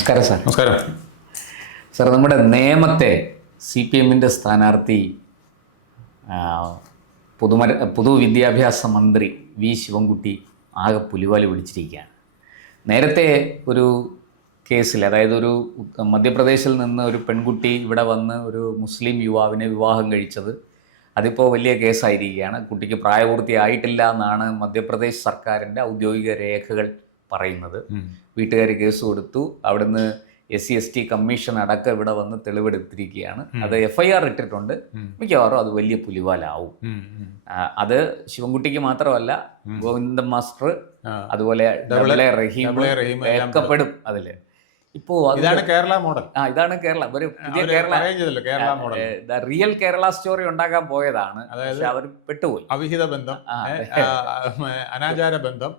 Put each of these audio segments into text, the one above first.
നമസ്കാരം സാർ. നമസ്കാരം സാർ, നമ്മുടെ നേമത്തെ CPM-ൻ്റെ സ്ഥാനാർത്ഥി പൊതുവിദ്യാഭ്യാസ മന്ത്രി വി ശിവൻകുട്ടി ആകെ പുലിവാലി പിടിച്ചിരിക്കുകയാണ്. നേരത്തെ ഒരു കേസിൽ, അതായത് ഒരു മധ്യപ്രദേശിൽ നിന്ന് ഒരു പെൺകുട്ടി ഇവിടെ വന്ന് ഒരു മുസ്ലിം യുവാവിനെ വിവാഹം കഴിച്ചത്, അതിപ്പോൾ വലിയ കേസായിരിക്കുകയാണ്. കുട്ടിക്ക് പ്രായപൂർത്തിയായിട്ടില്ല എന്നാണ് മധ്യപ്രദേശ് സർക്കാരിൻ്റെ ഔദ്യോഗിക രേഖകൾ പറയുന്നത്. വീട്ടുകാർ കേസ് കൊടുത്തു. അവിടുന്ന് SC/ST കമ്മീഷൻ അടക്കം ഇവിടെ വന്ന് തെളിവെടുത്തിരിക്കുകയാണ്. അത് FIR ഇട്ടിട്ടുണ്ട്. മിക്കവാറും അത് വലിയ പുലിവാലാവും. അത് ശിവൻകുട്ടിക്ക് മാത്രമല്ല, ഗോവിന്ദൻ മാസ്റ്റർ, അതുപോലെ റഹീം ഒക്കെ പെടും അതിൽ. ഇപ്പോൾ ഇതാണ് കേരള മോഡൽ. ഇതാണ് കേരള, ഒരു പുതിയ Kerala model. Real Kerala story ഉണ്ടാക്കാൻ പോയതാണ്. പക്ഷെ അവർ പെട്ടുപോയി. അവിഹിത ബന്ധം, അനാചാര ബന്ധം,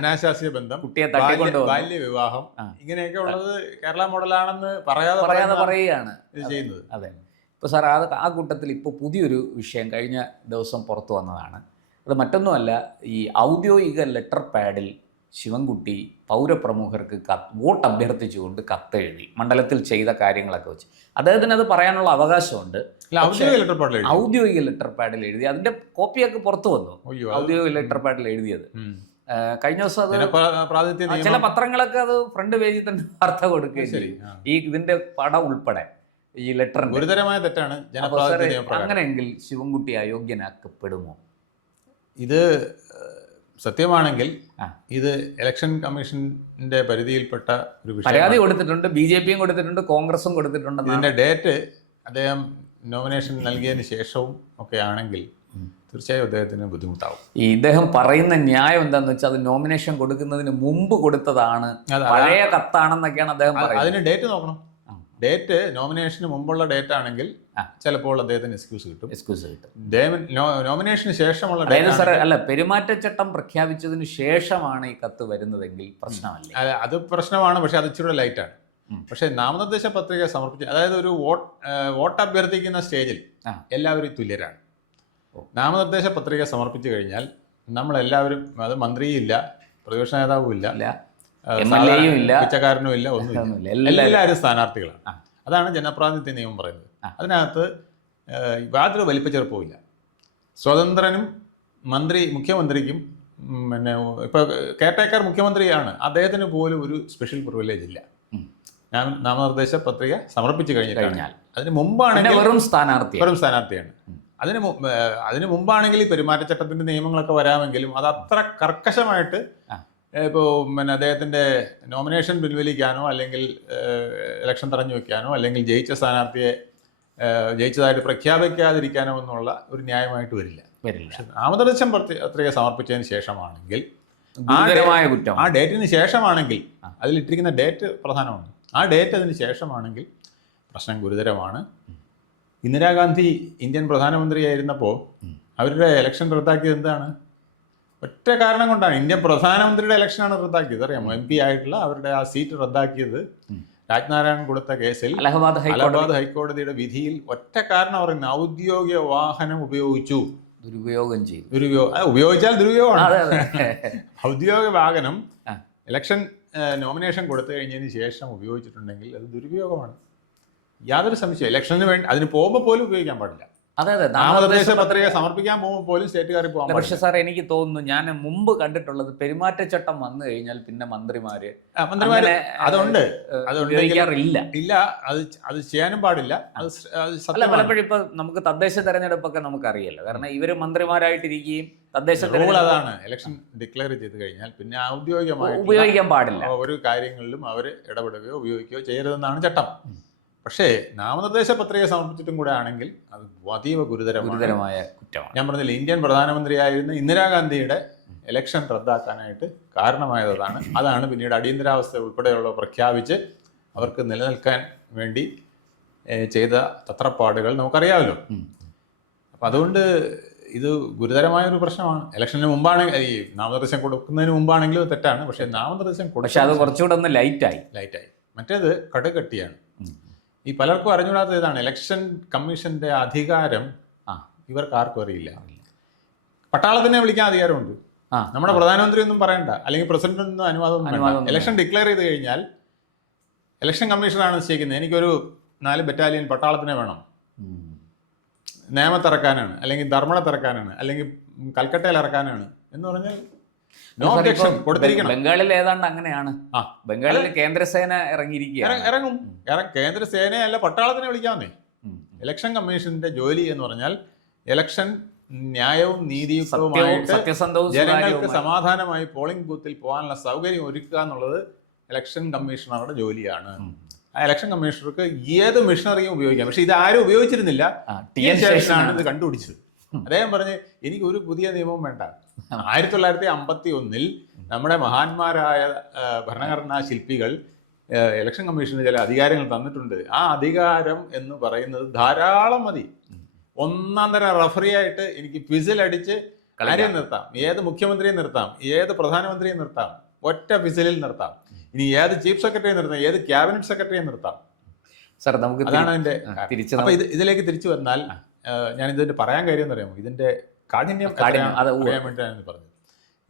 അനാശാസ്യ ബന്ധം, കുട്ടിയെ തട്ടിക്കൊണ്ടു ബാല്യ വിവാഹം, ഇങ്ങനെയൊക്കെ ഉള്ളത് കേരള മോഡലാണെന്ന് പറയാതെ പറയുകയാണ് ചെയ്യുന്നത്. അതെ. ഇപ്പോൾ സാർ, ആ കൂട്ടത്തിൽ ഇപ്പോൾ പുതിയൊരു വിഷയം കഴിഞ്ഞ ദിവസം പുറത്തു വന്നതാണ്. അത് മറ്റൊന്നുമല്ല, ഈ ഔദ്യോഗിക ലെറ്റർ പാഡിൽ ശിവൻകുട്ടി പൗരപ്രമുഖർക്ക് വോട്ട് അഭ്യർത്ഥിച്ചുകൊണ്ട് കത്തെഴുതി, മണ്ഡലത്തിൽ ചെയ്ത കാര്യങ്ങളൊക്കെ വെച്ച്. അദ്ദേഹത്തിന് അത് പറയാനുള്ള അവകാശമുണ്ട്. ഔദ്യോഗിക ലെറ്റർ പാഡിൽ എഴുതി, അതിന്റെ കോപ്പിയൊക്കെ പുറത്തു വന്നു. ഔദ്യോഗിക ലെറ്റർ പാഡിൽ എഴുതിയത് കഴിഞ്ഞ ദിവസം അത് ചില പത്രങ്ങളൊക്കെ അത് ഫ്രണ്ട് പേജിൽ തന്നെ വാർത്ത കൊടുക്കുകയും ചെയ്യും, ഇതിന്റെ പടം ഉൾപ്പെടെ. ഈ ലെറ്ററിന് ഗുരുതരമായ തെറ്റാണ്. അങ്ങനെയെങ്കിൽ ശിവൻകുട്ടി അയോഗ്യനാക്കപ്പെടുമോ? ഇത് സത്യമാണെങ്കിൽ ഇത് ഇലക്ഷൻ കമ്മീഷന്റെ പരിധിയിൽപ്പെട്ട ഒരു വിഷയം. പരാതി കൊടുത്തിട്ടുണ്ട്, BJP-യും കൊടുത്തിട്ടുണ്ട്, കോൺഗ്രസും കൊടുത്തിട്ടുണ്ട്. ഇതിന്റെ ഡേറ്റ് അദ്ദേഹം നോമിനേഷൻ നൽകിയതിന് ശേഷവും ഒക്കെ ആണെങ്കിൽ തീർച്ചയായും അദ്ദേഹത്തിന് ബുദ്ധിമുട്ടാവും. ഇദ്ദേഹം പറയുന്ന ന്യായം എന്താണെന്ന് വെച്ചാൽ, അത് നോമിനേഷൻ കൊടുക്കുന്നതിന് മുമ്പ് കൊടുത്തതാണ്, പഴയ കത്താണെന്നൊക്കെയാണ് അദ്ദേഹം പറയുന്നത്. അതിന് ഡേറ്റ് നോക്കണം. ഡേറ്റ് നോമിനേഷന് മുമ്പുള്ള ഡേറ്റ് ആണെങ്കിൽ ചിലപ്പോൾ അദ്ദേഹത്തിന് എക്സ്ക്യൂസ് കിട്ടും. നോമിനേഷന് ശേഷമുള്ള പെരുമാറ്റച്ചട്ടം പ്രഖ്യാപിച്ചതിന് ശേഷമാണ് ഈ കത്ത് വരുന്നതെങ്കിൽ പ്രശ്നമല്ല. അത് പ്രശ്നമാണ്, പക്ഷെ അത് ഇച്ചിരി ലൈറ്റാണ്. പക്ഷെ നാമനിർദ്ദേശ പത്രിക സമർപ്പിച്ച്, അതായത് ഒരു വോട്ട് അഭ്യർത്ഥിക്കുന്ന സ്റ്റേജിൽ എല്ലാവരും തുല്യരാണ്. നാമനിർദ്ദേശ പത്രിക സമർപ്പിച്ചു കഴിഞ്ഞാൽ നമ്മളെല്ലാവരും, അത് മന്ത്രിയില്ല, പ്രതിപക്ഷ നേതാവും ഇല്ല, പിച്ചക്കാരനും ഇല്ല, ഒന്നുമില്ല, എല്ലാവരും സ്ഥാനാർത്ഥികളാണ്. അതാണ് ജനപ്രാതിനിധ്യ നിയമം പറയുന്നത്. അതിനകത്ത് യാതൊരു വലിപ്പച്ചെറുപ്പവും ഇല്ല. സ്വതന്ത്രനും മുഖ്യമന്ത്രിക്കും, പിന്നെ ഇപ്പോൾ കെയർടേക്കർ മുഖ്യമന്ത്രിയാണ്, അദ്ദേഹത്തിന് പോലും ഒരു സ്പെഷ്യൽ പ്രിവിലേജ് ഇല്ല. നാമനിർദ്ദേശ പത്രിക സമർപ്പിച്ചു കഴിഞ്ഞാൽ അതിന് മുമ്പാണെങ്കിൽ വെറും സ്ഥാനാർത്ഥിയാണ്. അതിന് മുമ്പാണെങ്കിൽ ഈ പെരുമാറ്റച്ചട്ടത്തിന്റെ നിയമങ്ങളൊക്കെ വരാമെങ്കിലും അത് അത്ര കർക്കശമായിട്ട് ഇപ്പോൾ പിന്നെ അദ്ദേഹത്തിൻ്റെ നോമിനേഷൻ പിൻവലിക്കാനോ, അല്ലെങ്കിൽ ഇലക്ഷൻ തടഞ്ഞു വെക്കാനോ, അല്ലെങ്കിൽ ജയിച്ച സ്ഥാനാർത്ഥിയെ ജയിച്ചതായിട്ട് പ്രഖ്യാപിക്കാതിരിക്കാനോ എന്നുള്ള ഒരു ന്യായമായിട്ട് വരില്ല. നാമനിർദ്ദേശ പത്രിക സമർപ്പിച്ചതിന് ശേഷമാണെങ്കിൽ, ആ ഡേറ്റിന് ശേഷമാണെങ്കിൽ, അതിലിട്ടിരിക്കുന്ന ഡേറ്റ് പ്രധാനമാണ്. ആ ഡേറ്റ് അതിന് ശേഷമാണെങ്കിൽ പ്രശ്നം ഗുരുതരമാണ്. ഇന്ദിരാഗാന്ധി ഇന്ത്യൻ പ്രധാനമന്ത്രിയായിരുന്നപ്പോൾ അവരുടെ ഇലക്ഷൻ റദ്ദാക്കിയത് എന്താണ്? ഒറ്റ കാരണം കൊണ്ടാണ്. ഇന്ത്യൻ പ്രധാനമന്ത്രിയുടെ ഇലക്ഷനാണ് റദ്ദാക്കിയത്. അറിയാമോ? MP ആയിട്ടുള്ള അവരുടെ ആ സീറ്റ് റദ്ദാക്കിയത് രാജ്നാരായൺ കൊടുത്ത കേസിൽ അലഹാബാദ് ഹൈക്കോടതിയുടെ വിധിയിൽ ഒറ്റ കാരണം പറയുന്നത്, ഔദ്യോഗിക വാഹനം ഉപയോഗിച്ചു, ഉപയോഗിച്ചാൽ ദുരുപയോഗമാണ്. ഔദ്യോഗിക വാഹനം ഇലക്ഷൻ നോമിനേഷൻ കൊടുത്തു കഴിഞ്ഞതിന് ശേഷം ഉപയോഗിച്ചിട്ടുണ്ടെങ്കിൽ അത് ദുരുപയോഗമാണ്. യാതൊരു സംശയം. ഇലക്ഷന് വേണ്ടി അതിന് പോകുമ്പോൾ പോലും ഉപയോഗിക്കാൻ പാടില്ല. നാമനിർദ്ദേശ പത്രിക സമർപ്പിക്കാൻ പോകുമ്പോൾ പോലും സ്റ്റേറ്റുകാരിൽ പോകാൻ. പക്ഷെ സാർ, എനിക്ക് തോന്നുന്നു, ഞാൻ മുമ്പ് കണ്ടിട്ടുള്ളത്, പെരുമാറ്റച്ചട്ടം വന്നു കഴിഞ്ഞാൽ പിന്നെ മന്ത്രിമാര് അതുണ്ട് ഇല്ല, അത് ചെയ്യാനും പാടില്ല. അല്ല, പലപ്പോഴും ഇപ്പൊ നമുക്ക് തദ്ദേശ തെരഞ്ഞെടുപ്പൊക്കെ നമുക്കറിയാലോ. കാരണം ഇവര് മന്ത്രിമാരായിട്ടിരിക്കുകയും തദ്ദേശ അതാണ് ഇലക്ഷൻ ഡിക്ലെയർ ചെയ്ത് കഴിഞ്ഞാൽ പിന്നെ ഔദ്യോഗികമായി ഉപയോഗിക്കാൻ പാടില്ല. ഒരു കാര്യങ്ങളിലും അവർ ഇടപെടുകയോ ഉപയോഗിക്കുകയോ ചെയ്യരുതെന്നാണ് ചട്ടം. പക്ഷേ നാമനിർദ്ദേശ പത്രിക സമർപ്പിച്ചിട്ടും കൂടെ ആണെങ്കിൽ അത് അതീവ ഗുരുതരമായ കുറ്റമാണ്. ഞാൻ പറഞ്ഞില്ല, ഇന്ത്യൻ പ്രധാനമന്ത്രിയായിരുന്ന ഇന്ദിരാഗാന്ധിയുടെ ഇലക്ഷൻ റദ്ദാക്കാനായിട്ട് കാരണമായതാണ്. അതാണ് പിന്നീട് അടിയന്തരാവസ്ഥ ഉൾപ്പെടെയുള്ള പ്രഖ്യാപിച്ച് അവർക്ക് നിലനിൽക്കാൻ വേണ്ടി ചെയ്ത തത്രപ്പാടുകൾ നമുക്കറിയാമല്ലോ. അപ്പം അതുകൊണ്ട് ഇത് ഗുരുതരമായൊരു പ്രശ്നമാണ്. ഇലക്ഷന് മുമ്പാണെങ്കിൽ, ഈ നാമനിർദ്ദേശം കൊടുക്കുന്നതിന് മുമ്പാണെങ്കിലും തെറ്റാണ്. പക്ഷേ നാമനിർദ്ദേശം അത് കുറച്ചുകൂടെ ഒന്ന് ലൈറ്റായി. മറ്റേത് കടുകട്ടിയാണ്. ഈ പലർക്കും അറിഞ്ഞുകൂടാത്ത ഇതാണ്, ഇലക്ഷൻ കമ്മീഷന്റെ അധികാരം ഇവർക്ക് ആർക്കും അറിയില്ല. പട്ടാളത്തിനെ വിളിക്കാൻ അധികാരമുണ്ട്. നമ്മുടെ പ്രധാനമന്ത്രി ഒന്നും പറയണ്ട, അല്ലെങ്കിൽ പ്രസിഡന്റ് ഒന്നും അനുവാദം. ഇലക്ഷൻ ഡിക്ലെയർ ചെയ്ത് കഴിഞ്ഞാൽ ഇലക്ഷൻ കമ്മീഷനാണ് നിശ്ചയിക്കുന്നത്. എനിക്കൊരു 4 ബറ്റാലിയൻ പട്ടാളത്തിനെ വേണം, നേമത്തിറക്കാനാണ്, അല്ലെങ്കിൽ ധർമ്മടത്തിറക്കാനാണ്, അല്ലെങ്കിൽ കൽക്കട്ടയിൽ ഇറക്കാനാണ് എന്ന് പറഞ്ഞാൽ നോ ഒബ്ജക്ഷൻ കൊടുത്തിരിക്കണം. ബംഗാളിൽ ഏതാണ്ട് അങ്ങനെയാണ്. ബംഗാളിൽ കേന്ദ്രസേന ഇറങ്ങിയിരിക്കുക. ഇറങ്ങും. കേന്ദ്രസേനയല്ല, പട്ടാളത്തിനെ വിളിക്കാമെന്നേ. ഇലക്ഷൻ കമ്മീഷന്റെ ജോലി എന്ന് പറഞ്ഞാൽ ഇലക്ഷൻ ന്യായവും നീതിയുക്തവുമായിട്ട് ജനങ്ങൾക്ക് സമാധാനമായി പോളിംഗ് ബൂത്തിൽ പോകാനുള്ള സൗകര്യം ഒരുക്കുക എന്നുള്ളത് ഇലക്ഷൻ കമ്മീഷണറുടെ ജോലിയാണ്. ആ ഇലക്ഷൻ കമ്മീഷണർക്ക് ഏത് മിഷനറിയും ഉപയോഗിക്കാം. പക്ഷെ ഇത് ആരും ഉപയോഗിച്ചിരുന്നില്ല. ശേഷമാണ് ഇത് കണ്ടുപിടിച്ചത്. അദ്ദേഹം പറഞ്ഞ് എനിക്ക് ഒരു പുതിയ നിയമവും വേണ്ട. 1951 നമ്മുടെ മഹാന്മാരായ ഭരണഘടനാ ശില്പികൾ ഇലക്ഷൻ കമ്മീഷന് ചില അധികാരങ്ങൾ തന്നിട്ടുണ്ട്. ആ അധികാരം എന്ന് പറയുന്നത് ധാരാളം മതി. ഒന്നാം തരം റഫറി ആയിട്ട് എനിക്ക് ഫിസിലടിച്ച് ആരെയും നിർത്താം, ഏത് മുഖ്യമന്ത്രിയെ നിർത്താം, ഏത് പ്രധാനമന്ത്രിയെ നിർത്താം, ഒറ്റ ഫിസിലിൽ നിർത്താം. ഇനി ഏത് ചീഫ് സെക്രട്ടറിയെ നിർത്താം, ഏത് ക്യാബിനറ്റ് സെക്രട്ടറിയെ നിർത്താം. സാർ നമുക്ക് അതാണ് അതിന്റെ. അപ്പൊ ഇതിലേക്ക് തിരിച്ചു വന്നാൽ ഞാൻ ഇതിന്റെ പറയാൻ കാര്യം എന്ന് പറയുമ്പോൾ ഇതിന്റെ കാഠിന്യം അറിയാൻ വേണ്ടിയാണ് പറഞ്ഞത്.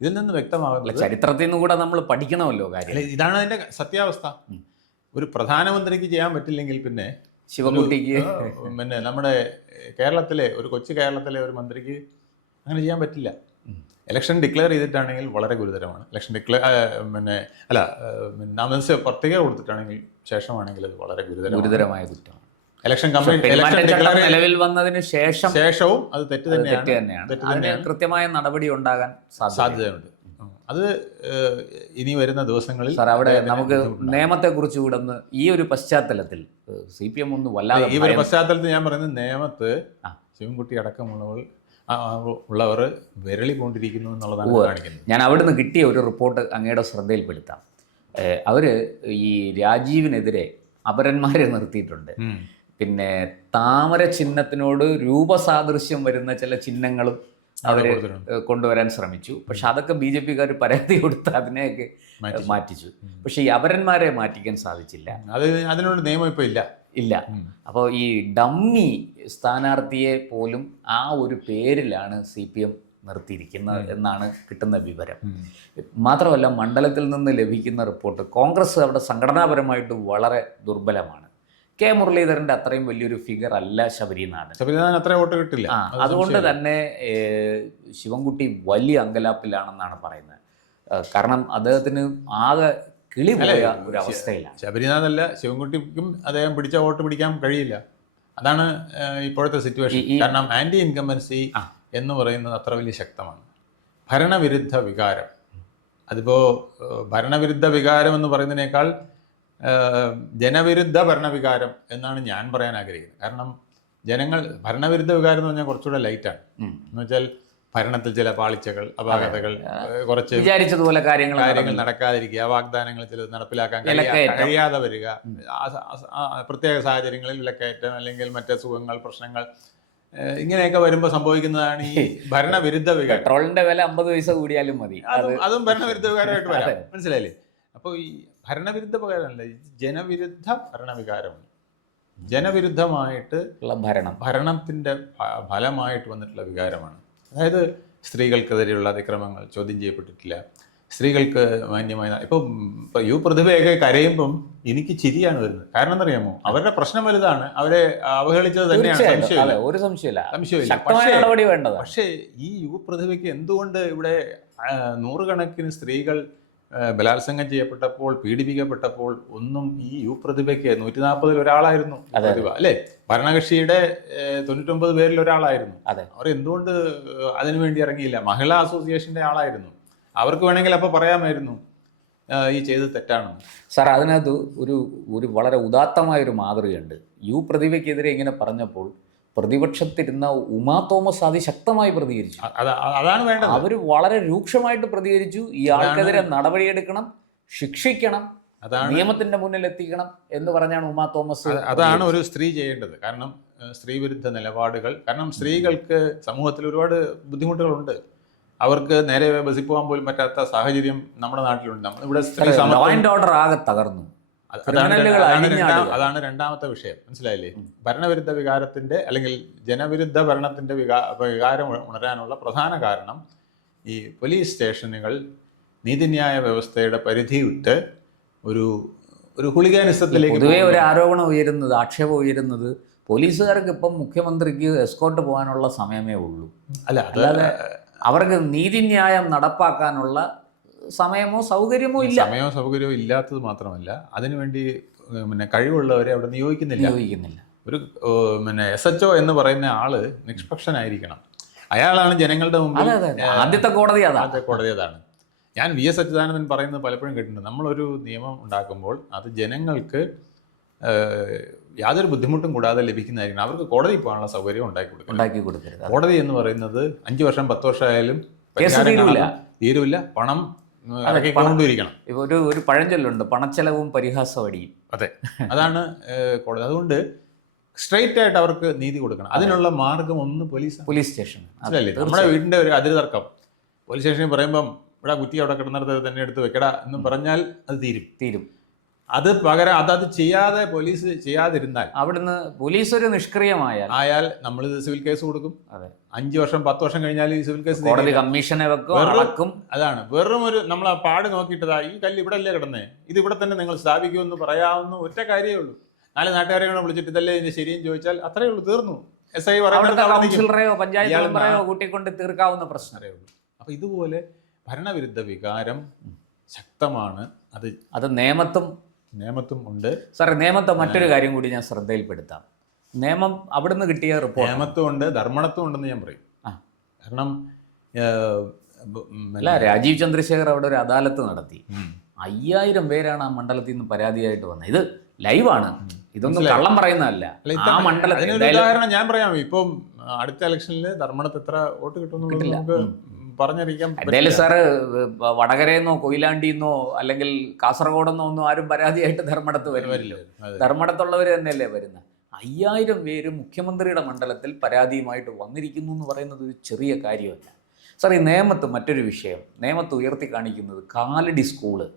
ഇതിൽ നിന്ന് വ്യക്തമാകുന്നത് ചരിത്രത്തിൽ നിന്ന് കൂടെ നമ്മൾ പഠിക്കണമല്ലോ കാര്യം. ഇതാണ് അതിന്റെ സത്യാവസ്ഥ. ഒരു പ്രധാനമന്ത്രിക്ക് ചെയ്യാൻ പറ്റില്ലെങ്കിൽ പിന്നെ ശിവൻകുട്ടിക്ക്, പിന്നെ നമ്മുടെ കേരളത്തിലെ കൊച്ചു കേരളത്തിലെ ഒരു മന്ത്രിക്ക് അങ്ങനെ ചെയ്യാൻ പറ്റില്ല. ഇലക്ഷൻ ഡിക്ലെയർ ചെയ്തിട്ടാണെങ്കിൽ വളരെ ഗുരുതരമാണ്. ഇലക്ഷൻ നാമനിർദ്ദേശ പത്രിക കൊടുത്തിട്ടാണെങ്കിൽ ശേഷമാണെങ്കിൽ അത് വളരെ ഗുരുതരമായ കുറ്റമാണ്. ഇലക്ഷൻ നിലവിൽ വന്നതിന് ശേഷവും അത് തെറ്റ് തന്നെയാണ്. കൃത്യമായ നടപടി ഉണ്ടാകാൻ സാധ്യതയുണ്ട്. അത് ഇനി വരുന്ന ദിവസങ്ങളിൽ സാർ അവിടെ നമുക്ക് നിയമത്തെ കുറിച്ച് കൂടെ ഈ ഒരു പശ്ചാത്തലത്തിൽ CPM ഒന്ന് വല്ലാതെ ഈ ഒരു പശ്ചാത്തലത്തിൽ ഞാൻ പറയുന്നത് നിയമത്ത് ശിവൻകുട്ടി അടക്കമുള്ളവർ വിരളി കൊണ്ടിരിക്കുന്നു എന്നുള്ളതാണ് കാണിക്കുന്നത്. ഞാൻ അവിടുന്ന് കിട്ടിയ ഒരു റിപ്പോർട്ട് അങ്ങയുടെ ശ്രദ്ധയിൽപ്പെടുത്താം. അവർ ഈ രാജീവിനെതിരെ അപരന്മാരെ നിർത്തിയിട്ടുണ്ട്. പിന്നെ താമര ചിഹ്നത്തിനോട് രൂപസാദൃശ്യം വരുന്ന ചില ചിഹ്നങ്ങളും അവർ കൊണ്ടുവരാൻ ശ്രമിച്ചു. പക്ഷെ അതൊക്കെ BJP-കാർ പരാതി കൊടുത്ത് അതിനെയൊക്കെ മാറ്റിച്ചു. പക്ഷെ ഈ അപരന്മാരെ മാറ്റിക്കാൻ സാധിച്ചില്ല. അതിനുള്ള നിയമം ഇപ്പോൾ ഇല്ല. അപ്പോൾ ഈ ഡമ്മി സ്ഥാനാർത്ഥിയെ പോലും ആ ഒരു പേരിലാണ് CPM നിർത്തിയിരിക്കുന്നത് എന്നാണ് കിട്ടുന്ന വിവരം. മാത്രമല്ല മണ്ഡലത്തിൽ നിന്ന് ലഭിക്കുന്ന റിപ്പോർട്ട് കോൺഗ്രസ് അവിടെ സംഘടനാപരമായിട്ട് വളരെ ദുർബലമാണ്. കെ മുരളീധരൻ്റെ അത്രയും വലിയൊരു ഫിഗർ അല്ല ശബരിനാഥൻ. അത്ര വോട്ട് കിട്ടില്ല. അതുകൊണ്ട് തന്നെ ശിവൻകുട്ടി വലിയ അങ്കലാപ്പിലാണെന്നാണ് പറയുന്നത്. കാരണം അദ്ദേഹത്തിന് ആകെ കിളി പോയ ഒരു അവസ്ഥയിലാണ്. ശബരിനാഥല്ല, ശിവൻകുട്ടിക്കും അദ്ദേഹം പിടിച്ച വോട്ട് പിടിക്കാൻ കഴിയില്ല. അതാണ് ഇപ്പോഴത്തെ സിറ്റുവേഷൻ. കാരണം ആന്റി ഇൻകംബൻസി എന്ന് പറയുന്നത് അത്ര വലിയ ശക്തമാണ്. ഭരണവിരുദ്ധ വികാരം, അതിപ്പോൾ ഭരണവിരുദ്ധ വികാരം എന്ന് പറയുന്നതിനേക്കാൾ ജനവിരുദ്ധ ഭരണവികാരം എന്നാണ് ഞാൻ പറയാൻ ആഗ്രഹിക്കുന്നത്. കാരണം ഭരണവിരുദ്ധ വികാരം എന്ന് പറഞ്ഞാൽ കുറച്ചുകൂടെ ലൈറ്റാണ്. എന്ന് വെച്ചാൽ ഭരണത്തിൽ ചില പാളിച്ചകൾ, അപാകതകൾ, കുറച്ച് വിചാരിച്ചതുപോലെ കാര്യങ്ങൾ നടക്കാതിരിക്കുക, വാഗ്ദാനങ്ങൾ ചിലത് നടപ്പിലാക്കാൻ കഴിയാതെ വരിക, പ്രത്യേക സാഹചര്യങ്ങളിൽ വിലക്കയറ്റം അല്ലെങ്കിൽ മറ്റ് സുഖങ്ങൾ, പ്രശ്നങ്ങൾ, ഇങ്ങനെയൊക്കെ വരുമ്പോൾ സംഭവിക്കുന്നതാണ് ഈ ഭരണവിരുദ്ധ വികാരം. പെട്രോളിന്റെ വില 50 പൈസ കൂടിയാലും മതി, അതും ഭരണവിരുദ്ധ വികാരമായിട്ട് വരാം. മനസ്സിലായില്ലേ? അപ്പോൾ ഈ ഭരണവിരുദ്ധ വികാരമല്ല, ജനവിരുദ്ധ ഭരണവികാരമാണ്. ജനവിരുദ്ധമായിട്ട് ഭരണത്തിന്റെ ഫലമായിട്ട് വന്നിട്ടുള്ള വികാരമാണ്. അതായത് സ്ത്രീകൾക്കെതിരെയുള്ള അതിക്രമങ്ങൾ ചോദ്യം ചെയ്യപ്പെട്ടിട്ടില്ല. സ്ത്രീകൾക്ക് മാന്യമായ ഇപ്പോൾ പ്രതിഭയൊക്കെ കരയുമ്പം എനിക്ക് ചിരിയാണ് വരുന്നത്. കാരണം എന്നറിയാമോ, അവരുടെ പ്രശ്നം വലുതാണ്, അവരെ അവഹേളിച്ചത് തന്നെയാണ്, സംശയമില്ല. പക്ഷേ ഈ പ്രതിഭയ്ക്ക് എന്തുകൊണ്ട് ഇവിടെ 100 കണക്കിന് സ്ത്രീകൾ ബലാത്സംഗം ചെയ്യപ്പെട്ടപ്പോൾ, പീഡിപ്പിക്കപ്പെട്ടപ്പോൾ ഒന്നും ഈ പ്രതിഭയ്ക്ക് 140 ഒരാളായിരുന്നു പ്രതിഭ, അല്ലേ? ഭരണകക്ഷിയുടെ 99 പേരിൽ ഒരാളായിരുന്നു. അവർ എന്തുകൊണ്ട് അതിനുവേണ്ടി ഇറങ്ങിയില്ല? മഹിളാ അസോസിയേഷന്റെ ആളായിരുന്നു. അവർക്ക് വേണമെങ്കിൽ അപ്പോൾ പറയാമായിരുന്നു ഈ ചെയ്തത് തെറ്റാണെന്ന്. സാർ, അതിനകത്ത് ഒരു വളരെ ഉദാത്തമായൊരു മാതൃകയുണ്ട്. പ്രതിഭയ്ക്കെതിരെ ഇങ്ങനെ പറഞ്ഞപ്പോൾ പ്രതിപക്ഷത്തിരുന്ന ഉമാ തോമസ് അതിശക്തമായി പ്രതികരിച്ചു. അതാണ് വേണ്ടത്. അവർ വളരെ രൂക്ഷമായിട്ട് പ്രതികരിച്ചു. ഇയാൾക്കെതിരെ നടപടിയെടുക്കണം, ശിക്ഷിക്കണം, നിയമത്തിന്റെ മുന്നിൽ എത്തിക്കണം എന്ന് പറഞ്ഞാണ് ഉമാ തോമസ്. അതാണ് ഒരു സ്ത്രീ ചെയ്യേണ്ടത്. കാരണം സ്ത്രീ വിരുദ്ധ നിലപാടുകൾ, കാരണം സ്ത്രീകൾക്ക് സമൂഹത്തിൽ ഒരുപാട് ബുദ്ധിമുട്ടുകളുണ്ട്. അവർക്ക് നേരെ ബസ്സിൽ പോകാൻ പോലും പറ്റാത്ത സാഹചര്യം നമ്മുടെ നാട്ടിലുണ്ട്. നമ്മളിവിടെ ഓർഡർ ആകെ തകർന്നു. അതാണ് രണ്ടാമത്തെ വിഷയം. മനസ്സിലായില്ലേ? ഭരണവിരുദ്ധ വികാരത്തിന്റെ അല്ലെങ്കിൽ ജനവിരുദ്ധ ഭരണത്തിന്റെ വികാരം ഉണരാനുള്ള പ്രധാന കാരണം ഈ പോലീസ് സ്റ്റേഷനുകൾ നീതിന്യായ വ്യവസ്ഥയുടെ പരിധി വിട്ട് ഒരു ഹുളിഗാനിസത്തിലേക്ക് പൊതുവേ ഒരു ആരോപണം ഉയരുന്നത്, ആക്ഷേപം ഉയരുന്നത്, പോലീസുകാർക്ക് ഇപ്പം മുഖ്യമന്ത്രിക്ക് എസ്കോർട്ട് പോകാനുള്ള സമയമേ ഉള്ളൂ. അല്ല അല്ലാതെ അവർക്ക് നീതിന്യായം നടപ്പാക്കാനുള്ള സമയമോ സൗകര്യമോ ഇല്ല. സമയമോ സൗകര്യമോ ഇല്ലാത്തത് മാത്രമല്ല, അതിനുവേണ്ടി പിന്നെ കഴിവുള്ളവരെ അവിടെ നിയോഗിക്കുന്നില്ല. ഒരു പിന്നെ SHO എന്ന് പറയുന്ന ആള് നിഷ്പക്ഷനായിരിക്കണം. അയാളാണ് ജനങ്ങളുടെ മുമ്പിൽ ആദ്യത്തെ കോടതി അതാണ്. ഞാൻ VS അച്യുതാനന്ദൻ പറയുന്നത് പലപ്പോഴും കേട്ടിട്ടുണ്ട്. നമ്മളൊരു നിയമം ഉണ്ടാക്കുമ്പോൾ അത് ജനങ്ങൾക്ക് യാതൊരു ബുദ്ധിമുട്ടും കൂടാതെ ലഭിക്കുന്നതായിരിക്കണം. അവർക്ക് കോടതിയിൽ പോകാനുള്ള സൗകര്യം ഉണ്ടാക്കി കൊടുക്കരുത്. കോടതി എന്ന് പറയുന്നത് 5 വർഷം 10 വർഷം ആയാലും തീരൂല്ല, പണം കൊണ്ടുവരിക്കണം. ഒരു പഴഞ്ചൊല്ലുണ്ട്, പണച്ചെലവും പരിഹാസവടിയും. അതെ, അതാണ് കോടതി. അതുകൊണ്ട് സ്ട്രെയിറ്റ് ആയിട്ട് അവർക്ക് നീതി കൊടുക്കണം. അതിനുള്ള മാർഗം ഒന്ന് പോലീസ് സ്റ്റേഷൻ. അതല്ലേ നമ്മുടെ വീടിന്റെ ഒരു അതിര് തർക്കം പോലീസ് സ്റ്റേഷനിൽ പറയുമ്പം ഇവിടെ കുത്തി അവിടെ കിടന്നിടത്ത് തന്നെ എടുത്ത് വെക്കടാ എന്ന് പറഞ്ഞാൽ അത് തീരും. അത് പകരം അത് ചെയ്യാതെ പോലീസ് ചെയ്യാതിരുന്നാൽ, അവിടുന്ന് പോലീസ് ഒരു നിഷ്ക്രിയമായാൽ നമ്മൾ സിവിൽ കേസ് കൊടുക്കും. 5 വർഷം 10 വർഷം കഴിഞ്ഞാൽ ഈ സിവിൽ കേസ് കോടതി കമ്മീഷനെ വെക്കും. അതാണ് വെറും ഒരു നമ്മൾ ആ പാട് നോക്കിയിട്ടതാ ഈ കല്ല് ഇവിടെ അല്ലേ കിടന്നേ, ഇത് ഇവിടെ തന്നെ നിങ്ങൾ സ്ഥാപിക്കുമെന്ന് പറയാവുന്ന ഒറ്റ കാര്യമേ ഉള്ളൂ. 4 നാട്ടുകാരെ കൂടെ വിളിച്ചിട്ട് ഇതല്ലേ ഇതിന്റെ ശരിയും ചോദിച്ചാൽ അത്രയേ ഉള്ളൂ, തീർന്നു. SI കൗൺസിലറെയോ പഞ്ചായത്ത് മെമ്പറെയോ കൂട്ടിക്കൊണ്ട് തീർക്കാവുന്ന പ്രശ്നമേ ഉള്ളൂ. അപ്പൊ ഇതുപോലെ ഭരണവിരുദ്ധ വികാരം ശക്തമാണ്. അത് നിയമത്തും ഉണ്ട് സാറേ. നിയമത്തെ മറ്റൊരു കാര്യം കൂടി ഞാൻ ശ്രദ്ധയിൽപ്പെടുത്താം. നിയമം അവിടുന്ന് കിട്ടിയ റിപ്പോർട്ട് നിയമത്തും ഉണ്ട്, ധർമ്മടത്തും ഉണ്ടെന്ന് ഞാൻ പറയും. കാരണം രാജീവ് ചന്ദ്രശേഖർ അവിടെ ഒരു അദാലത്ത് നടത്തി. 5000 പേരാണ് ആ മണ്ഡലത്തിൽ നിന്ന് പരാതിയായിട്ട് വന്നത്. ഇത് ലൈവാണ്, ഇതൊന്നും കള്ളം പറയുന്നതല്ല. ആ മണ്ഡലത്തിൽ ഉദാഹരണം ഞാൻ പറയാം. ഇപ്പം അടുത്ത ഇലക്ഷനിൽ ധർമ്മടത്ത് എത്ര വോട്ട് കിട്ടുമെന്നുള്ളത് നമുക്ക് പറഞ്ഞറിയിക്കാൻ. എന്തായാലും സാറ് വടകരയെന്നോ കൊയിലാണ്ടിന്നോ അല്ലെങ്കിൽ കാസർഗോഡെന്നോ ഒന്നും ആരും പരാതിയായിട്ട് ധർമ്മടത്ത് വരുമല്ലോ. ധർമ്മടത്തുള്ളവർ തന്നെയല്ലേ വരുന്നത്. 5000 പേര് മുഖ്യമന്ത്രിയുടെ മണ്ഡലത്തിൽ പരാതിയുമായിട്ട് വന്നിരിക്കുന്നു എന്ന് പറയുന്നത് ഒരു ചെറിയ കാര്യമല്ല സാർ. ഈ നിയമത്ത് മറ്റൊരു വിഷയം, നിയമത്ത് ഉയർത്തി കാണിക്കുന്നത് കാലടി സ്കൂള്.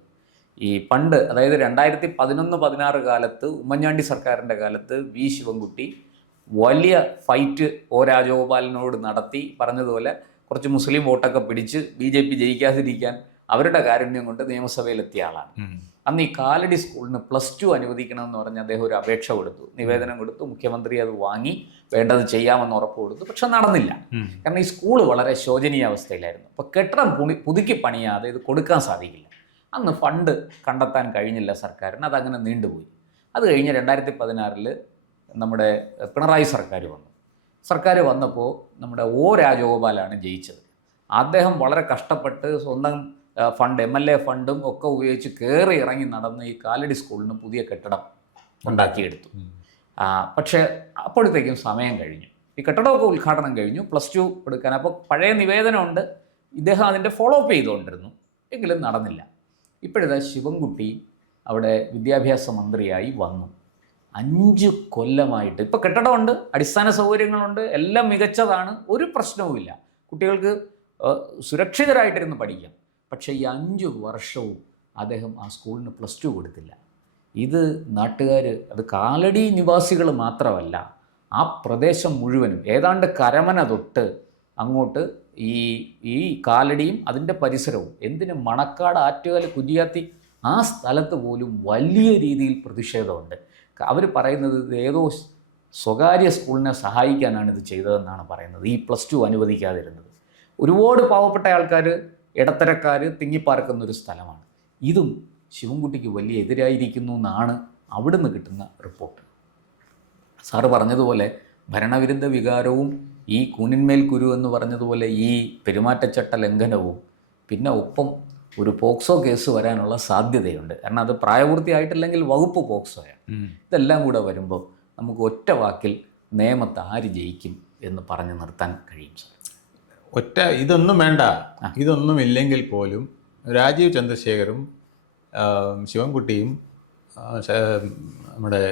ഈ പണ്ട്, അതായത് 2011-16 കാലത്ത്, ഉമ്മൻചാണ്ടി സർക്കാരിൻ്റെ കാലത്ത് ശിവൻകുട്ടി വലിയ ഫൈറ്റ് രാജഗോപാലിനോട് നടത്തി. പറഞ്ഞതുപോലെ കുറച്ച് മുസ്ലിം വോട്ടൊക്കെ പിടിച്ച് BJP ജയിക്കാതിരിക്കാൻ അവരുടെ കാരുണ്യം കൊണ്ട് നിയമസഭയിലെത്തിയ ആളാണ്. അന്ന് ഈ കാലടി സ്കൂളിന് +2 അനുവദിക്കണമെന്ന് പറഞ്ഞ് അദ്ദേഹം ഒരു അപേക്ഷ കൊടുത്തു, നിവേദനം കൊടുത്തു. മുഖ്യമന്ത്രി അത് വാങ്ങി വേണ്ടത് ചെയ്യാമെന്ന് ഉറപ്പ് കൊടുത്തു. പക്ഷെ നടന്നില്ല. കാരണം ഈ സ്കൂള് വളരെ ശോചനീയ അവസ്ഥയിലായിരുന്നു. അപ്പോൾ കെട്ടിടം പുതുക്കി പണിയാതെ ഇത് കൊടുക്കാൻ സാധിക്കില്ല. അന്ന് ഫണ്ട് കണ്ടെത്താൻ കഴിഞ്ഞില്ല സർക്കാരിന്, അതങ്ങനെ നീണ്ടുപോയി. അത് കഴിഞ്ഞ് 2016 നമ്മുടെ പിണറായി സർക്കാർ വന്നപ്പോൾ നമ്മുടെ രാജഗോപാലാണ് ജയിച്ചത്. അദ്ദേഹം വളരെ കഷ്ടപ്പെട്ട് സ്വന്തം ഫണ്ട്, MLA ഫണ്ടും ഒക്കെ ഉപയോഗിച്ച് കയറി ഇറങ്ങി നടന്ന് ഈ കാലടി സ്കൂളിന് പുതിയ കെട്ടിടം ഉണ്ടാക്കിയെടുത്തു. പക്ഷേ അപ്പോഴത്തേക്കും സമയം കഴിഞ്ഞു. ഈ കെട്ടിടമൊക്കെ ഉദ്ഘാടനം കഴിഞ്ഞു, +2 കൊടുക്കാൻ. അപ്പോൾ പഴയ നിവേദനമുണ്ട്, ഇദ്ദേഹം അതിൻ്റെ ഫോളോ അപ്പ് ചെയ്തുകൊണ്ടിരുന്നു, എങ്കിലും നടന്നില്ല. ഇപ്പോഴിതാ ശിവൻകുട്ടി അവിടെ വിദ്യാഭ്യാസ മന്ത്രിയായി വന്നു. 5 കൊല്ലമായിട്ട് ഇപ്പോൾ കെട്ടിടമുണ്ട്, അടിസ്ഥാന സൗകര്യങ്ങളുണ്ട്, എല്ലാം മികച്ചതാണ്, ഒരു പ്രശ്നവുമില്ല. കുട്ടികൾക്ക് സുരക്ഷിതരായിട്ടിരുന്ന് പഠിക്കാം. പക്ഷേ ഈ 5 വർഷവും അദ്ദേഹം ആ സ്കൂളിന് +2 കൊടുത്തില്ല. ഇത് നാട്ടുകാർ, അത് കാലടി നിവാസികൾ മാത്രമല്ല, ആ പ്രദേശം മുഴുവനും, ഏതാണ്ട് കരമന തൊട്ട് അങ്ങോട്ട് ഈ കാലടിയും അതിൻ്റെ പരിസരവും, എന്തിന് മണക്കാട്, ആറ്റുകാൽ, കുരിയാത്തി, ആ സ്ഥലത്ത് പോലും വലിയ രീതിയിൽ പ്രതിഷേധമുണ്ട്. അവർ പറയുന്നത് ഇത് ഏതോ സ്വകാര്യ സ്കൂളിനെ സഹായിക്കാനാണ് ഇത് ചെയ്തതെന്നാണ് പറയുന്നത്, ഈ +2 അനുവദിക്കാതിരുന്നത്. ഒരുപാട് പാവപ്പെട്ട ആൾക്കാർ, ഇടത്തരക്കാർ തിങ്ങിപ്പാർക്കുന്നൊരു സ്ഥലമാണ്. ഇതും ശിവൻകുട്ടിക്ക് വലിയ എതിരായിരിക്കുന്നു എന്നാണ് അവിടുന്ന് കിട്ടുന്ന റിപ്പോർട്ട്. സാറ് പറഞ്ഞതുപോലെ ഭരണവിരുദ്ധ വികാരവും ഈ കൂനിന്മേൽ കുരു എന്ന് പറഞ്ഞതുപോലെ ഈ പെരുമാറ്റച്ചട്ട ലംഘനവും, പിന്നെ ഒപ്പം ഒരു പോക്സോ കേസ് വരാനുള്ള സാധ്യതയുണ്ട്. കാരണം അത് പ്രായപൂർത്തിയായിട്ടില്ലെങ്കിൽ വകുപ്പ് പോക്സോയാണ്. ഇതെല്ലാം കൂടെ വരുമ്പോൾ നമുക്ക് ഒറ്റ വാക്കിൽ നിയമത്ത് ആര് ജയിക്കും എന്ന് പറഞ്ഞു നിർത്താൻ കഴിയും സാർ. ഇതൊന്നും വേണ്ട, ഇതൊന്നും ഇല്ലെങ്കിൽ പോലും രാജീവ് ചന്ദ്രശേഖറും ശിവൻകുട്ടിയും നമ്മുടെ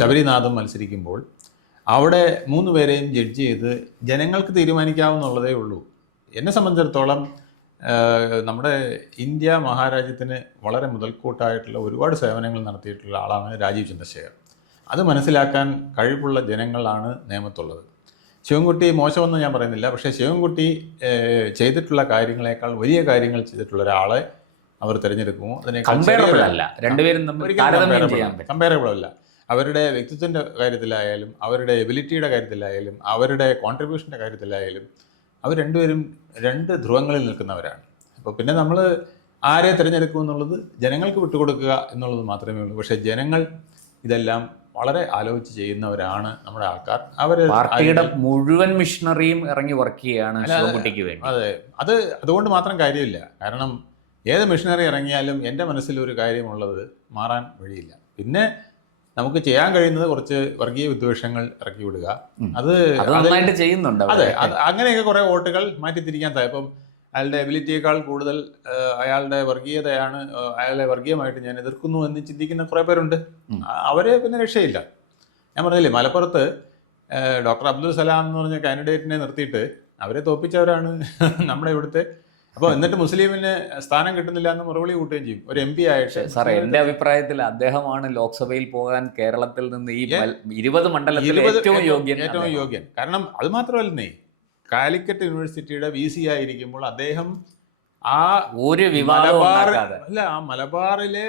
ശബരിനാഥും മത്സരിക്കുമ്പോൾ അവിടെ 3 പേരെയും ജഡ്ജ് ചെയ്ത് ജനങ്ങൾക്ക് തീരുമാനിക്കാവുന്നുള്ളതേ ഉള്ളൂ. എന്നെ സംബന്ധിച്ചിടത്തോളം നമ്മുടെ ഇന്ത്യ മഹാരാജ്യത്തിന് വളരെ മുതൽക്കൂട്ടായിട്ടുള്ള ഒരുപാട് സേവനങ്ങൾ നടത്തിയിട്ടുള്ള ആളാണ് രാജീവ് ചന്ദ്രശേഖർ. അത് മനസ്സിലാക്കാൻ കഴിവുള്ള ജനങ്ങളാണ് നിയമത്തുള്ളത്. ശിവൻകുട്ടി മോശമെന്ന് ഞാൻ പറയുന്നില്ല, പക്ഷേ ശിവൻകുട്ടി ചെയ്തിട്ടുള്ള കാര്യങ്ങളെക്കാൾ വലിയ കാര്യങ്ങൾ ചെയ്തിട്ടുള്ള ഒരാളെ അവർ തിരഞ്ഞെടുക്കുമോ കമ്പയറബിൾ അല്ല, രണ്ടുപേരും തമ്മിൽ താരതമ്യം ചെയ്യാൻ പറ്റും. കമ്പയറബിൾ അല്ല. അവരുടെ വ്യക്തിത്വത്തിൻ്റെ കാര്യത്തിലായാലും അവരുടെ എബിലിറ്റിയുടെ കാര്യത്തിലായാലും അവരുടെ കോൺട്രിബ്യൂഷൻ്റെ കാര്യത്തിലായാലും അവർ രണ്ടുപേരും രണ്ട് ധ്രുവങ്ങളിൽ നിൽക്കുന്നവരാണ്. അപ്പോൾ പിന്നെ നമ്മൾ ആരെ തിരഞ്ഞെടുക്കും എന്നുള്ളത് ജനങ്ങൾക്ക് വിട്ടുകൊടുക്കുക എന്നുള്ളത് മാത്രമേ ഉള്ളൂ. പക്ഷേ ജനങ്ങൾ ഇതെല്ലാം വളരെ ആലോചിച്ച് ചെയ്യുന്നവരാണ് നമ്മുടെ ആൾക്കാർ. അവർ പാർട്ടിയുടെ മുഴുവൻ മിഷണറിയും ഇറങ്ങി വർക്ക് ചെയ്യുകയാണ് ശിവൻകുട്ടിക്ക് വേണ്ടി. അതെ, അതുകൊണ്ട് മാത്രം കാര്യമില്ല. കാരണം ഏത് മിഷണറി ഇറങ്ങിയാലും എൻ്റെ മനസ്സിൽ ഒരു കാര്യമുള്ളത് മാറാൻ വഴിയില്ല. പിന്നെ നമുക്ക് ചെയ്യാൻ കഴിയുന്നത് കുറച്ച് വർഗീയ വിദ്വേഷങ്ങൾ ഇറക്കി വിടുക. അത് നന്നായിട്ട് ചെയ്യുന്നുണ്ട്. അതെ, അങ്ങനെയൊക്കെ കുറെ വോട്ടുകൾ മാറ്റിത്തിരിക്കാൻ ഇപ്പം അയാളുടെ എബിലിറ്റിയേക്കാൾ കൂടുതൽ അയാളുടെ വർഗീയതയാണ്, അയാളെ വർഗീയമായിട്ട് ഞാൻ എതിർക്കുന്നു എന്ന് ചിന്തിക്കുന്ന കുറേ പേരുണ്ട്. അവരെ പിന്നെ രക്ഷയില്ല. ഞാൻ പറഞ്ഞില്ലേ, മലപ്പുറത്ത് ഡോക്ടർ അബ്ദുൽ സലാം എന്ന് പറഞ്ഞ കാൻഡിഡേറ്റിനെ നിർത്തിയിട്ട് അവരെ തോൽപ്പിച്ചവരാണ് നമ്മുടെ ഇവിടുത്തെ. അപ്പോൾ എന്നിട്ട് മുസ്ലിമിന് സ്ഥാനം കിട്ടുന്നില്ല എന്ന് മറുപടി കൂട്ടുകയും ചെയ്യും ഒരു MP ആയിട്ട്. സാറേ, എൻ്റെ അഭിപ്രായത്തിൽ അദ്ദേഹമാണ് ലോക്സഭയിൽ പോകാൻ കേരളത്തിൽ നിന്ന് ഈ 20 മണ്ഡലത്തിൽ ഏറ്റവും യോഗ്യൻ. കാരണം അത് മാത്രമല്ലേ, കാലിക്കറ്റ് യൂണിവേഴ്സിറ്റിയുടെ VC ആയിരിക്കുമ്പോൾ അദ്ദേഹം ആ ഒരു ആ മലബാറിലെ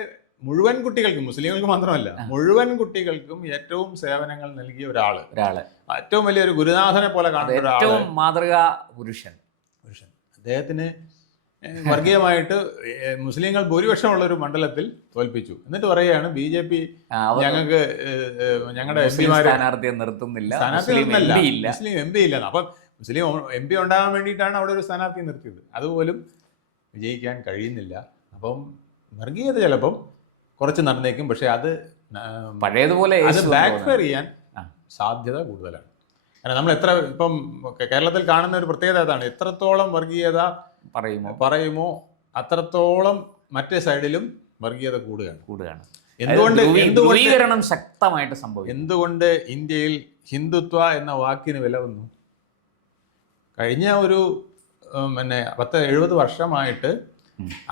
മുഴുവൻ കുട്ടികൾക്കും, മുസ്ലിങ്ങൾക്ക് മാത്രമല്ല മുഴുവൻ കുട്ടികൾക്കും ഏറ്റവും സേവനങ്ങൾ നൽകിയ ഒരാള്, ഏറ്റവും വലിയൊരു ഗുരുനാഥനെ പോലെ കാണുന്ന ഒരാള്, മാതൃകാ പുരുഷൻ. അദ്ദേഹത്തിന് വർഗീയമായിട്ട് മുസ്ലിങ്ങൾ ഭൂരിപക്ഷമുള്ള ഒരു മണ്ഡലത്തിൽ തോൽപ്പിച്ചു. എന്നിട്ട് പറയുകയാണ് BJP ഞങ്ങൾക്ക് ഞങ്ങളുടെ സ്ഥാനാർത്ഥിയെ നിർത്തുന്നില്ല, മുസ്ലിം MP ഇല്ല. അപ്പം മുസ്ലിം MP ഉണ്ടാകാൻ വേണ്ടിയിട്ടാണ് അവിടെ ഒരു സ്ഥാനാർത്ഥി നിർത്തിയത്. അതുപോലും വിജയിക്കാൻ കഴിയുന്നില്ല. അപ്പം വർഗീയത ചിലപ്പം കുറച്ച് നടന്നേക്കും, പക്ഷെ അത് പഴയതുപോലെ ബാക്ക് ഫയർ ചെയ്യാൻ സാധ്യത കൂടുതലാണ്. കാരണം നമ്മൾ ഇപ്പം കേരളത്തിൽ കാണുന്ന ഒരു പ്രത്യേകത അതാണ്, എത്രത്തോളം വർഗീയത പറയുമോ അത്രത്തോളം മറ്റേ സൈഡിലും വർഗീയത കൂടുകയാണ്. എന്തുകൊണ്ട് ശക്തമായിട്ട് സംഭവിക്കും? എന്തുകൊണ്ട് ഇന്ത്യയിൽ ഹിന്ദുത്വ എന്ന വാക്കിന് വില വന്നു? കഴിഞ്ഞ ഒരു 70 വർഷമായിട്ട്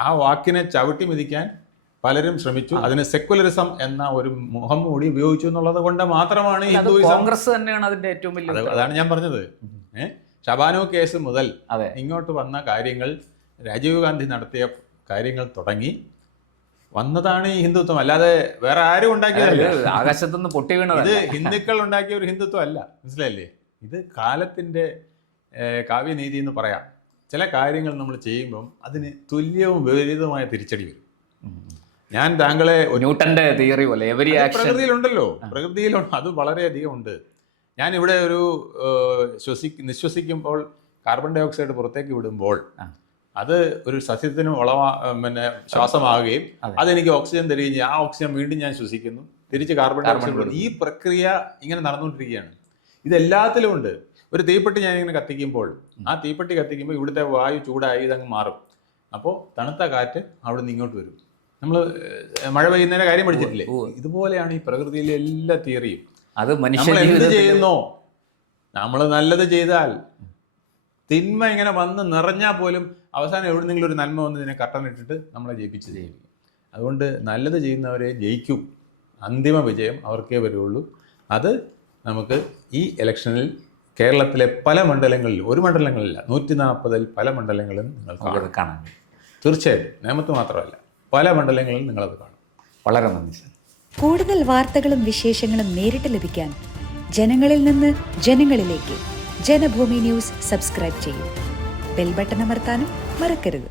ആ വാക്കിനെ ചവിട്ടി മെതിക്കാൻ പലരും ശ്രമിച്ചു. അതിന് സെക്യുലറിസം എന്ന ഒരു മുഖം മൂടി ഉപയോഗിച്ചു എന്നുള്ളത് കൊണ്ട് മാത്രമാണ് ഹിന്ദുയിസം. കോൺഗ്രസ് തന്നെയാണ് അതിന്റെ ഏറ്റവും വലിയ. അതാണ് ഞാൻ പറഞ്ഞത്. ഷബാനോ കേസ് മുതൽ ഇങ്ങോട്ട് വന്ന കാര്യങ്ങൾ, രാജീവ് ഗാന്ധി നടത്തിയ കാര്യങ്ങൾ തുടങ്ങി വന്നതാണ് ഈ ഹിന്ദുത്വം. അല്ലാതെ വേറെ ആരും ഉണ്ടാക്കിയതല്ല. ആകാശത്തുനിന്ന് പൊട്ടി വീണത്. ഇത് ഹിന്ദുക്കൾ ഉണ്ടാക്കിയ ഒരു ഹിന്ദുത്വം അല്ല. മനസ്സിലായില്ലേ? ഇത് കാലത്തിന്റെ കാവ്യനീതി എന്ന് പറയാം. ചില കാര്യങ്ങൾ നമ്മൾ ചെയ്യുമ്പം അതിന് തുല്യവും വിപരീതവുമായ തിരിച്ചടി വരും. ഞാൻ താങ്കളെ ന്യൂട്ടന്റെ തിയറി പോലെ പ്രകൃതിയിലുണ്ടല്ലോ, പ്രകൃതിയിലുണ്ട്, അത് വളരെയധികം ഉണ്ട്. ഞാനിവിടെ ഒരു നിശ്വസിക്കുമ്പോൾ കാർബൺ ഡൈ ഓക്സൈഡ് പുറത്തേക്ക് വിടുമ്പോൾ അത് ഒരു സസ്യത്തിന് ശ്വാസമാവുകയും അതെനിക്ക് ഓക്സിജൻ തരികയും ചെയ്യും. ആ ഓക്സിജൻ വീണ്ടും ഞാൻ ശ്വസിക്കുന്നു, തിരിച്ച് കാർബൺ ഡൈ ഓക്സൈഡ്. ഈ പ്രക്രിയ ഇങ്ങനെ നടന്നുകൊണ്ടിരിക്കുകയാണ്. ഇതെല്ലാത്തിലും ഉണ്ട്. ഒരു തീപ്പെട്ടി ഞാനിങ്ങനെ കത്തിക്കുമ്പോൾ ആ തീപ്പെട്ടി കത്തിക്കുമ്പോൾ ഇവിടുത്തെ വായു ചൂടായി ഇതങ്ങ് മാറും. അപ്പോൾ തണുത്ത കാറ്റ് അവിടെ നിന്ന് ഇങ്ങോട്ട് വരും. നമ്മൾ മഴ പെയ്യുന്നതിന്റെ കാര്യം പഠിച്ചിട്ടില്ലേ? ഇതുപോലെയാണ് ഈ പ്രകൃതിയിലെ എല്ലാ തിയറിയും. അത് നമ്മൾ എന്ത് ചെയ്യുന്നോ, നമ്മൾ നല്ലത് ചെയ്താൽ തിന്മ ഇങ്ങനെ വന്ന് നിറഞ്ഞാൽ പോലും അവസാനം എവിടെന്നെങ്കിലും ഒരു നന്മ വന്ന് ഇതിനെ കട്ടനിട്ടിട്ട് നമ്മളെ ജയിപ്പിച്ച് ജയിക്കും. അതുകൊണ്ട് നല്ലത് ചെയ്യുന്നവരെ ജയിക്കും. അന്തിമ വിജയം അവർക്കേ വരുള്ളൂ. അത് നമുക്ക് ഈ ഇലക്ഷനിൽ കേരളത്തിലെ പല മണ്ഡലങ്ങളിലും, ഒരു മണ്ഡലങ്ങളില്ല 140 പല മണ്ഡലങ്ങളിലും നിങ്ങൾക്ക് കാണാം. തീർച്ചയായിട്ടും നേമത്ത് മാത്രമല്ല, പല മണ്ഡലങ്ങളിലും നിങ്ങളത് കാണും. വളരെ നന്ദി സർ. കൂടുതൽ വാർത്തകളും വിശേഷങ്ങളും നേരിട്ട് ലഭിക്കാൻ ജനങ്ങളിൽ നിന്ന് ജനങ്ങളിലേക്ക് ജനഭൂമി ന്യൂസ് സബ്സ്ക്രൈബ് ചെയ്യൂ. ബെൽ ബട്ടൺ അമർത്താനും മറക്കരുത്.